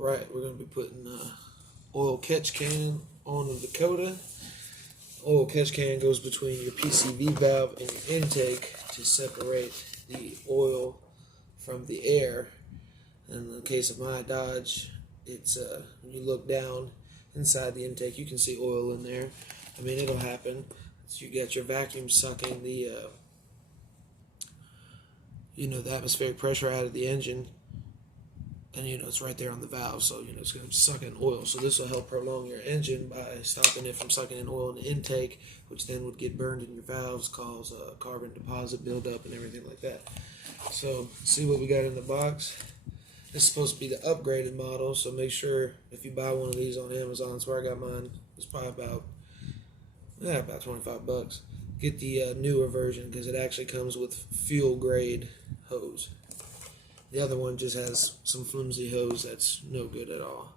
Alright, we're going to be putting oil catch can on the Dakota. Oil catch can goes between your PCV valve and your intake to separate the oil from the air. In the case of my Dodge, it's when you look down inside the intake, you can see oil in there. I mean, it'll happen. So you got your vacuum sucking the the atmospheric pressure out of the engine, and it's right there on the valve, so it's going to suck in oil. So this will help prolong your engine by stopping it from sucking in oil in the intake, which then would get burned in your valves, cause carbon deposit buildup and everything like that. So see what we got in the box. This is supposed to be the upgraded model, so make sure if you buy one of these on Amazon, that's where I got mine. It's probably about 25 bucks. Get the newer version because it actually comes with fuel grade hose. The other one just has some flimsy hose that's no good at all.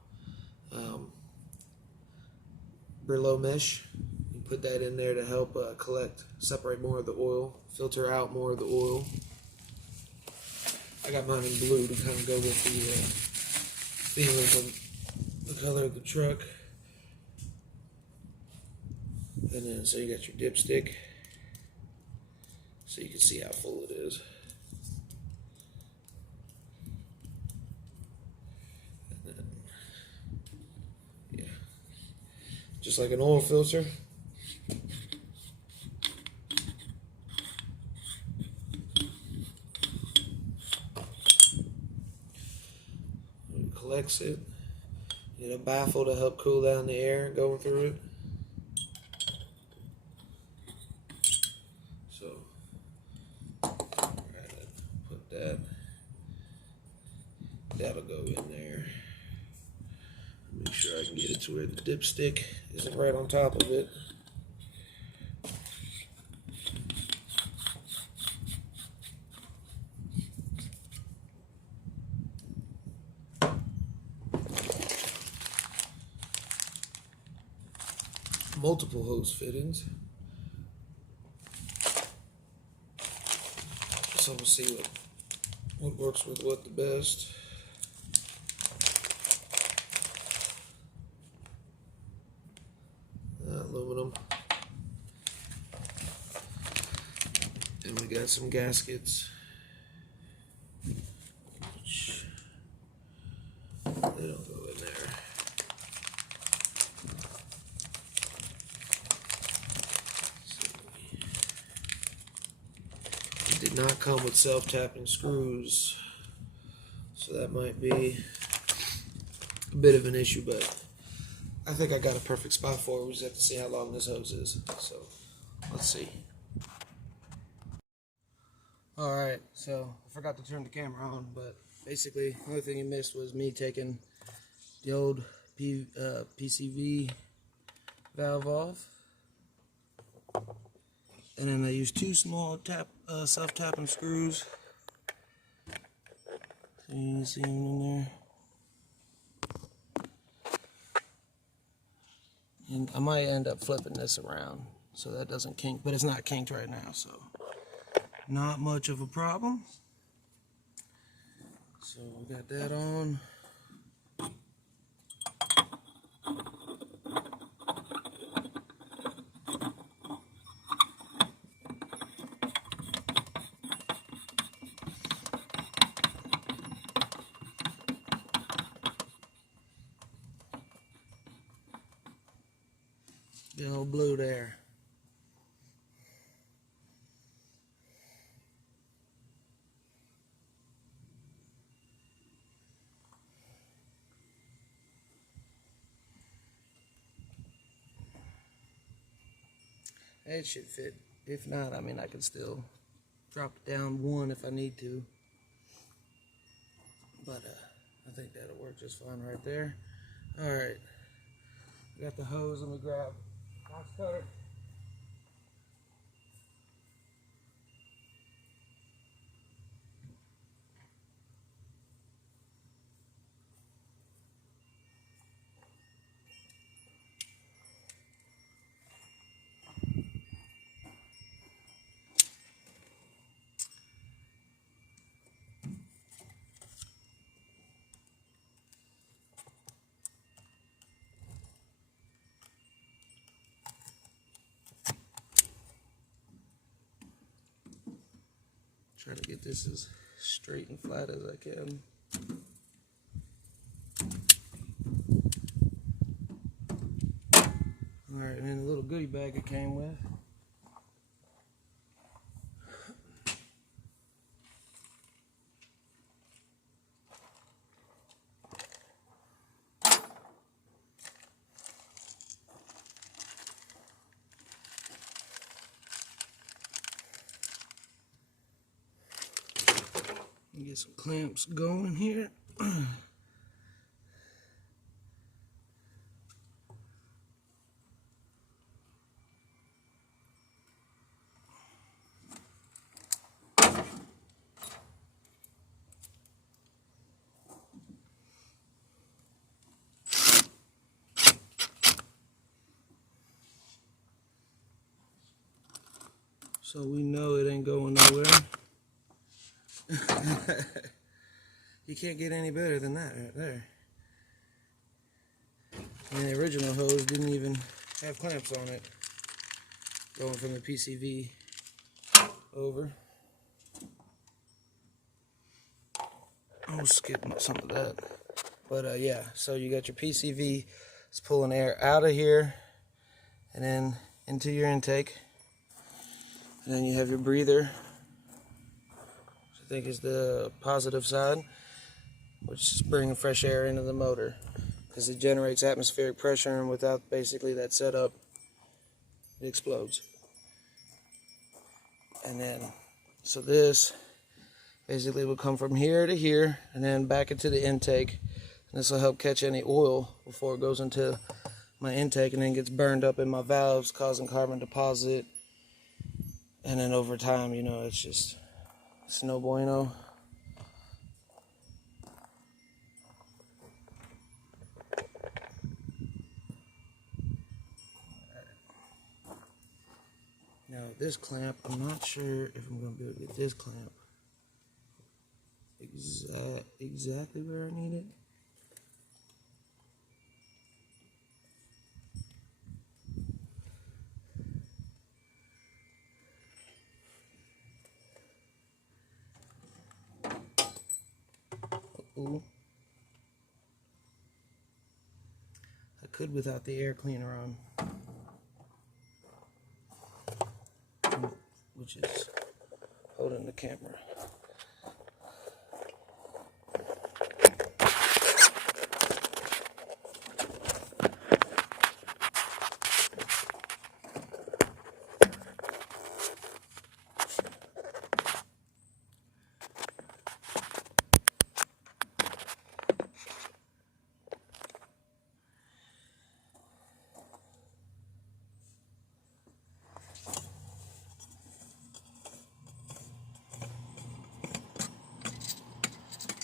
Brillo mesh, you put that in there to help separate more of the oil, filter out more of the oil. I got mine in blue to kind of go with the theme of the color of the truck. And then so you got your dipstick, so you can see how full it is. And then, yeah, just like an oil filter. It collects it. You get a baffle to help cool down the air going through it. So, put that'll go in there. Make sure I can get it to where the dipstick isn't right on top of it. Multiple hose fittings. So we'll see what works with what the best. Aluminum. And we got some gaskets. Which they don't go in there. Did not come with self-tapping screws, so that might be a bit of an issue, but I think I got a perfect spot for it. We just have to see how long this hose is, so let's see. Alright, so I forgot to turn the camera on, but basically the only thing you missed was me taking the old PCV valve off. And then I use two small self-tapping screws. So you can see them in there. And I might end up flipping this around so that doesn't kink, but it's not kinked right now, so not much of a problem. So we got that on. The old blue there. It should fit. If not, I mean, I could still drop it down one if I need to. But I think that'll work just fine right there. Alright. Got the hose. Let me grab box cutter. Try to get this as straight and flat as I can. Alright, and then the little goodie bag it came with. Get some clamps going here. So we know it ain't going nowhere. You can't get any better than that right there. And the original hose didn't even have clamps on it. Going from the PCV over. I'll skip some of that. But yeah, so you got your PCV. It's pulling air out of here and then into your intake. And then you have your breather, which I think is the positive side, which is bringing fresh air into the motor because it generates atmospheric pressure, and without basically that setup, it explodes. And then, so this basically will come from here to here and then back into the intake. And this will help catch any oil before it goes into my intake and then gets burned up in my valves, causing carbon deposit. And then over time, you know, it's no bueno. Now this clamp, I'm not sure if I'm going to be able to get this clamp exactly where I need it. Ooh. I could without the air cleaner on, which is holding the camera.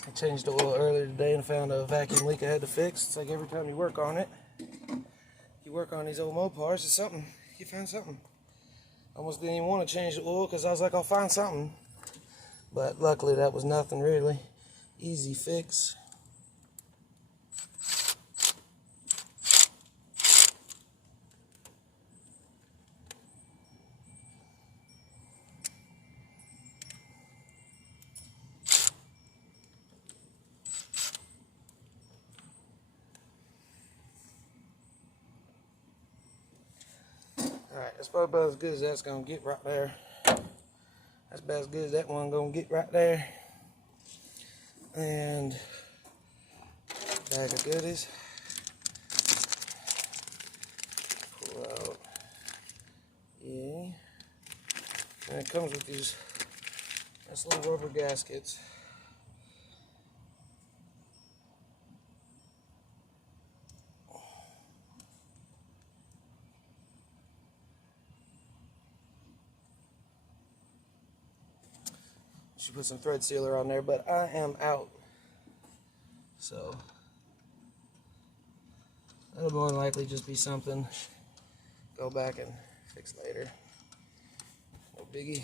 I changed the oil earlier today and found a vacuum leak I had to fix. It's like every time you work on it, you work on these old Mopars, it's something, you find something. Almost didn't even want to change the oil because I was like, I'll find something. But luckily that was nothing really. Easy fix. Alright, that's probably about as good as that's going to get right there. That's about as good as that one going to get right there. And bag of goodies. Pull out. Yeah. And it comes with these nice little rubber gaskets. Should put some thread sealer on there, but I am out. So that'll more than likely just be something go back and fix later. No biggie.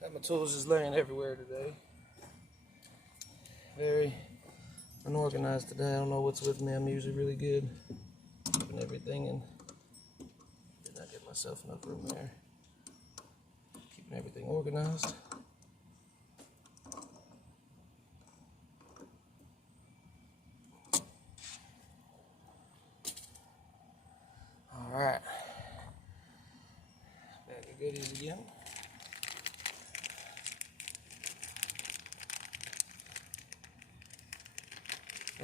Got my tools just laying everywhere today. Very keeping organized today. I don't know what's with me. I'm usually really good keeping everything in. Did not get myself enough room there. Keeping everything organized. All right. Bag of goodies again.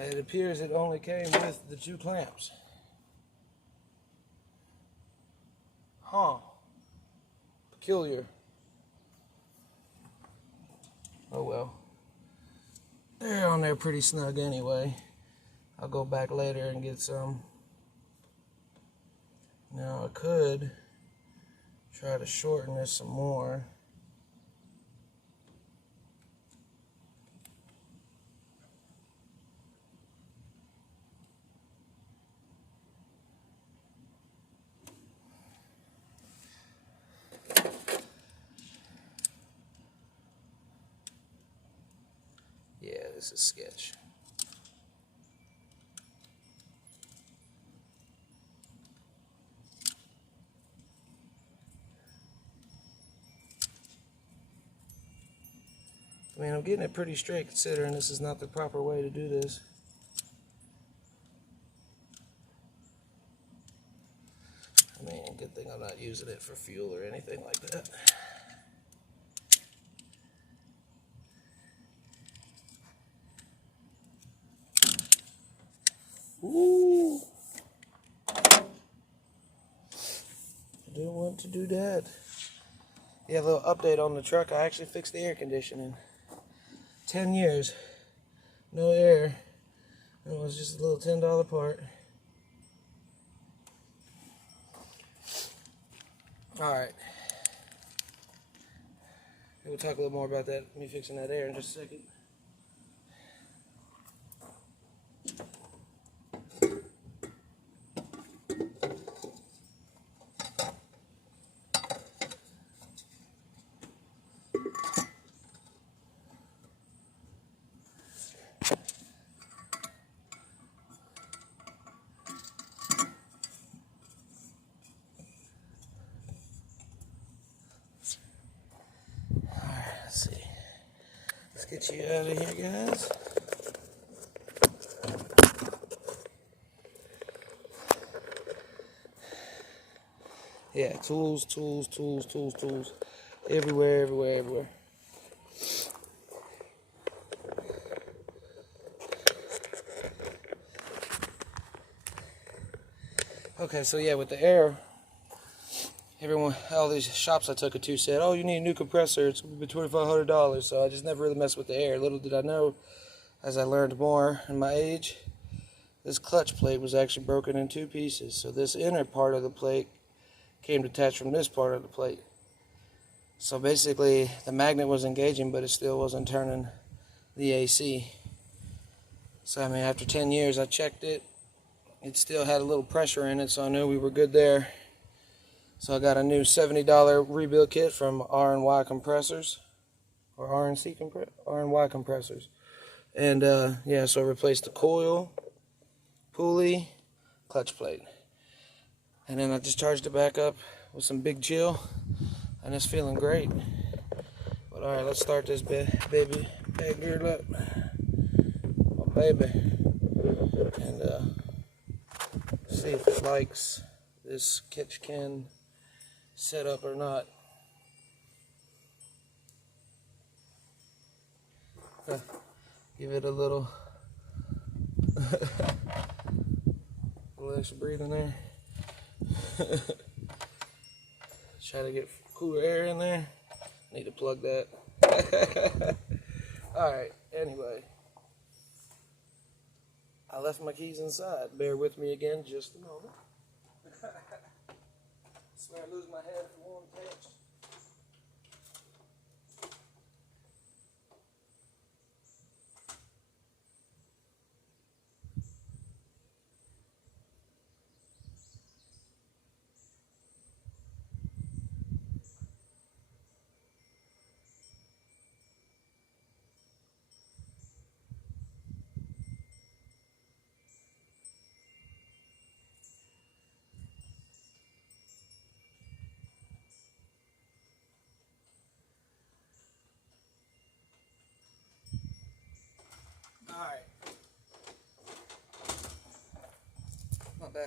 It appears it only came with the 2 clamps. Huh. Peculiar. Oh well. They're on there pretty snug anyway. I'll go back later and get some. Now I could try to shorten this some more. Yeah, this is sketch. I mean, I'm getting it pretty straight considering this is not the proper way to do this. I mean, good thing I'm not using it for fuel or anything like that. Ooh. I didn't want to do that. Yeah, a little update on the truck. I actually fixed the air conditioning. 10 years. No air. It was just a little $10 part. Alright. We'll talk a little more about that, me fixing that air in just a second. Let's see. Let's get you out of here, guys. Yeah, tools. Everywhere. Okay, so yeah, with the air, all these shops I took it to said, oh, you need a new compressor, it's going to be $2,500, so I just never really messed with the air. Little did I know, as I learned more in my age, this clutch plate was actually broken in 2 pieces. So this inner part of the plate came detached from this part of the plate. So basically, the magnet was engaging, but it still wasn't turning the AC. So I mean, after 10 years, I checked it. It still had a little pressure in it, so I knew we were good there. So I got a new $70 rebuild kit from R&Y compressors, or R&Y compressors. And yeah, so I replaced the coil, pulley, clutch plate. And then I just charged it back up with some Big Chill, and it's feeling great. But alright, let's start this baby back geared up. My baby. And see if it likes this catch can setup or not. Give it a little extra breathing there. Try to get cooler air in there. Need to plug that. Alright, anyway. I left my keys inside. Bear with me again just a moment. Swear I lose my head for one pinch.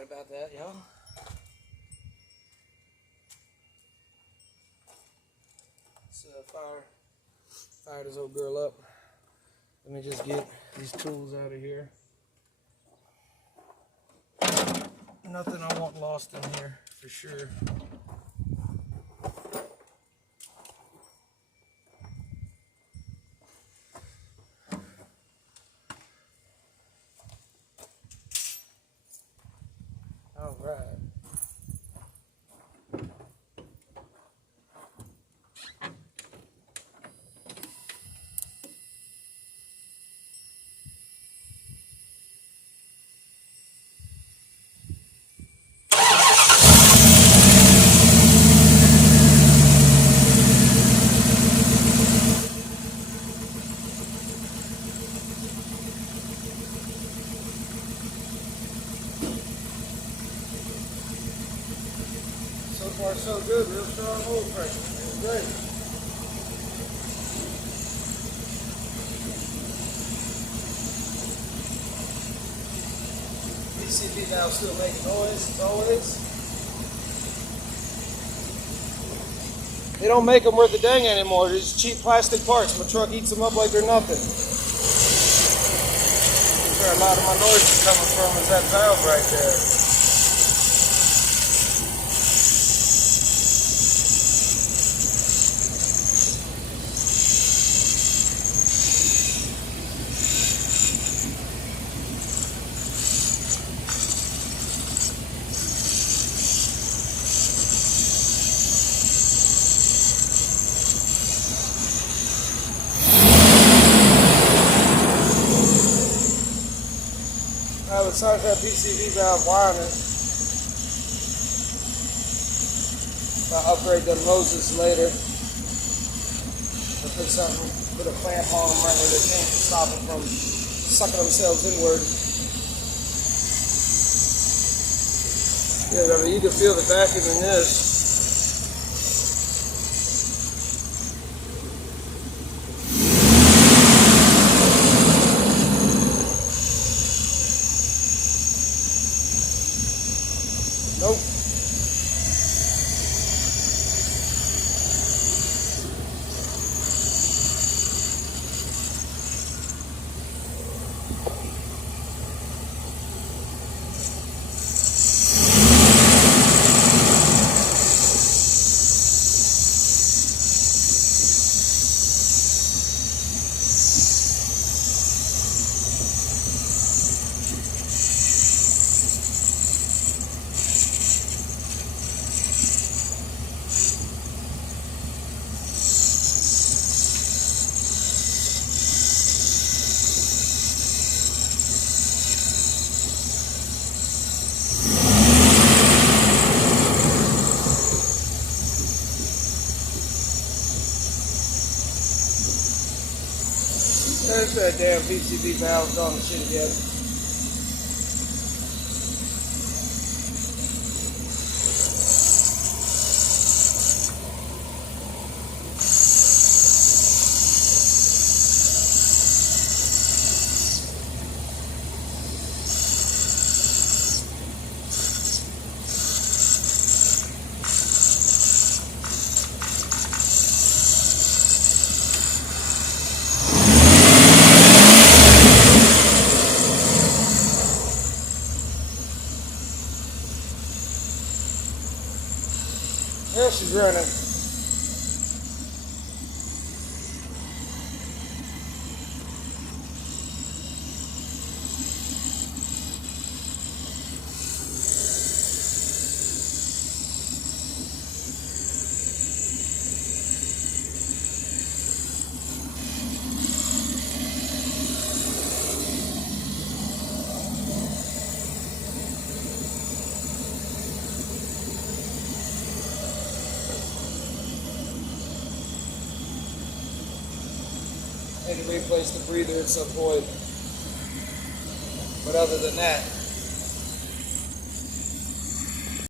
right about that, y'all. Let's fire this old girl up. Let me just get these tools out of here. Nothing I want lost in here, for sure. All right. So far, so good. Real strong oil pressure. It's great. PCV valve still making noise as always. They don't make them worth a dang anymore. They're just cheap plastic parts. My truck eats them up like they're nothing. That's where a lot of my noise is coming from, is that valve right there. Besides that PCV valve wiring, I'll upgrade them Moses later. I'll put a clamp on them right where they can't stop them from sucking themselves inward. Yeah, I mean, you can feel the vacuum in this. Nope. There's that damn PCV valve on the shit again. There she's running. I need to replace the breather at some point. But other than that,